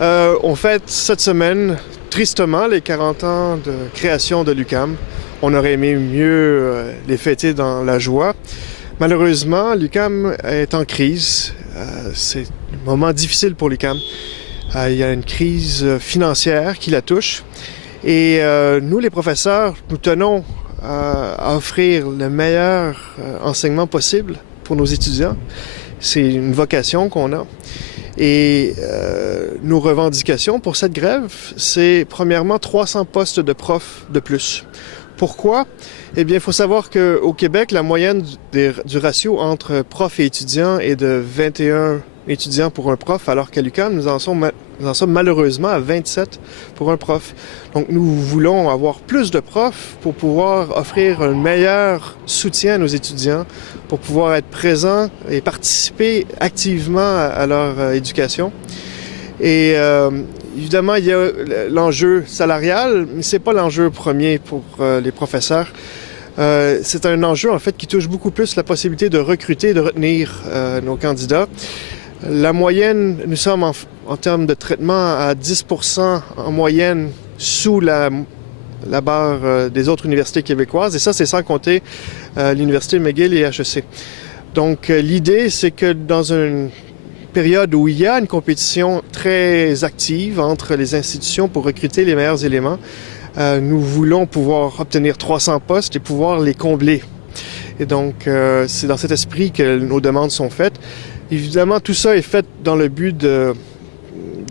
On fête cette semaine, tristement, les 40 ans de création de l'UQAM. On aurait aimé mieux les fêter dans la joie. Malheureusement, l'UQAM est en crise. C'est un moment difficile pour l'UQAM. Il y a une crise financière qui la touche. Et nous, les professeurs, nous tenons à offrir le meilleur enseignement possible pour nos étudiants. C'est une vocation qu'on a. Et nos revendications pour cette grève, c'est premièrement 300 postes de profs de plus. Pourquoi? Eh bien, il faut savoir qu'au Québec, la moyenne du ratio entre profs et étudiants est de 21 étudiants pour un prof, alors qu'à l'UQAM, nous en sommes malheureusement à 27 pour un prof. Donc, nous voulons avoir plus de profs pour pouvoir offrir un meilleur soutien à nos étudiants, pour pouvoir être présents et participer activement à leur éducation. Et évidemment, il y a l'enjeu salarial, mais c'est pas l'enjeu premier pour les professeurs. C'est un enjeu, en fait, qui touche beaucoup plus la possibilité de recruter et de retenir nos candidats. La moyenne, nous sommes en termes de traitement à 10% en moyenne sous la barre des autres universités québécoises. Et ça, c'est sans compter l'Université McGill et HEC. Donc, l'idée, c'est que dans une période où il y a une compétition très active entre les institutions pour recruter les meilleurs éléments, nous voulons pouvoir obtenir 300 postes et pouvoir les combler. Et donc, c'est dans cet esprit que nos demandes sont faites. Évidemment, tout ça est fait dans le but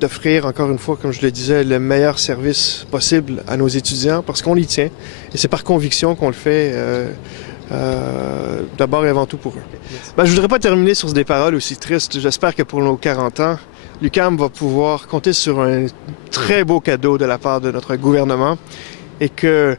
d'offrir, encore une fois, comme je le disais, le meilleur service possible à nos étudiants parce qu'on y tient. Et c'est par conviction qu'on le fait d'abord et avant tout pour eux. Je voudrais pas terminer sur des paroles aussi tristes. J'espère que pour nos 40 ans, l'UQAM va pouvoir compter sur un très beau cadeau de la part de notre gouvernement et que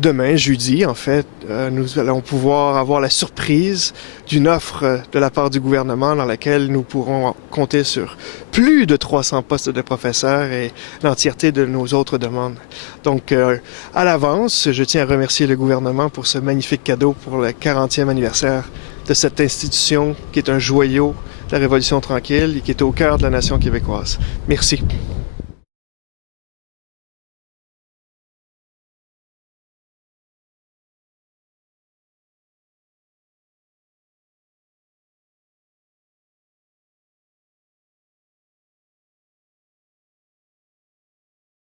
demain, jeudi, en fait, nous allons pouvoir avoir la surprise d'une offre de la part du gouvernement dans laquelle nous pourrons compter sur plus de 300 postes de professeurs et l'entièreté de nos autres demandes. Donc, à l'avance, je tiens à remercier le gouvernement pour ce magnifique cadeau pour le 40e anniversaire de cette institution qui est un joyau de la Révolution tranquille et qui est au cœur de la nation québécoise. Merci.